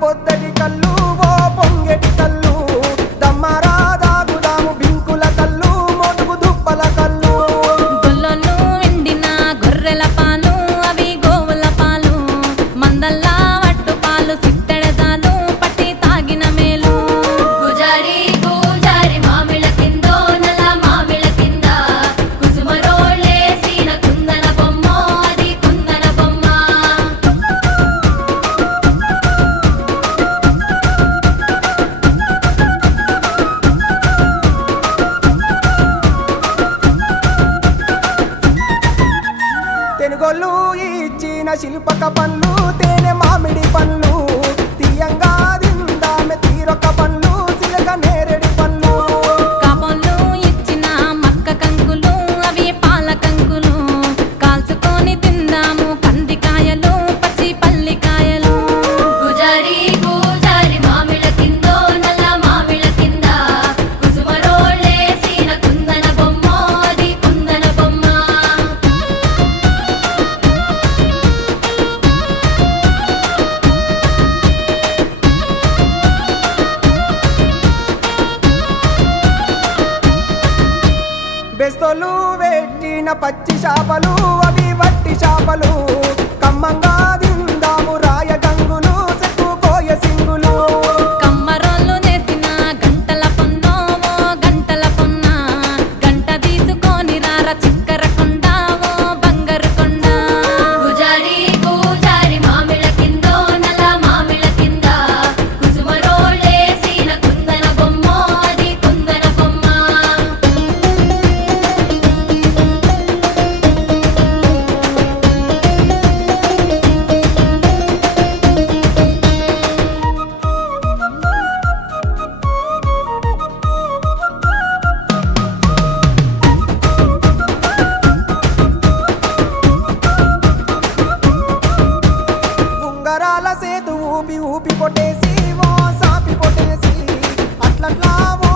పొద్దటి కళ్ళు ఓ పొంగెటి కళ్ళు దమ్మరా దాగుదాము బింకుల కళ్ళు మోటుకు దుప్పల కళ్ళు గొల్లొల్లు ఎండిన గొర్రెల పాలు అవి గోవుల పాలు మందల్లా వట్టు పాలు సిత్తెడజాలు పట్టి తాగిన మేలు గుజారి గుజారి మామిళ్ళ కిందో నల్ల మామిళ్ళ కింద కుసుమరోళ్ళేసిన కుందన బొమ్మ అది కుందన బొమ్మ తెనుగొల్లు ఇచ్చిన శిల్పక పండ్లు తేనె మామిడి పండ్లు తీయంగా దిందామె తీరొక పండ్లు సిలక నేరేడు పండ్లు కాపోళ్ళు ఇచ్చిన మక్క కంకులు అవి పాల కంకులు కాల్చుకొని తిందాము కందికాయలు పచ్చి పల్లికాయలు గుజారి గుజారి మామిళ్ళ కిందో నల్ల మామిళ్ళ కింద కుసుమరోళ్ళేసిన కుందన బొమ్మ అది కుందన బొమ్మ బెస్తోలు పెట్టిన పచ్చి చేపలు అవి వట్టి చేపలు కమ్మంగా దిందాము రాయ గంగులు సెక్కు కోయ సింగులు కమ్మరోళ్ళు నేసిన గంటల పొన్నో ఓ గంటల పొన్న గంట తీసుకొని రార చిక్కర కొండ ఓ బంగారు కొండ గుజారి గుజారి మామిళ్ళ కిందో నల్ల మామిళ్ళ కింద కుసుమరోళ్ళేసిన కుందన బొమ్మ అది కుందన బొమ్మ ఉంగరాల సేతు ఊపి ఊపి కొట్టేసి ఓ సాపి కొట్టేసి అట్లట్లా ఓ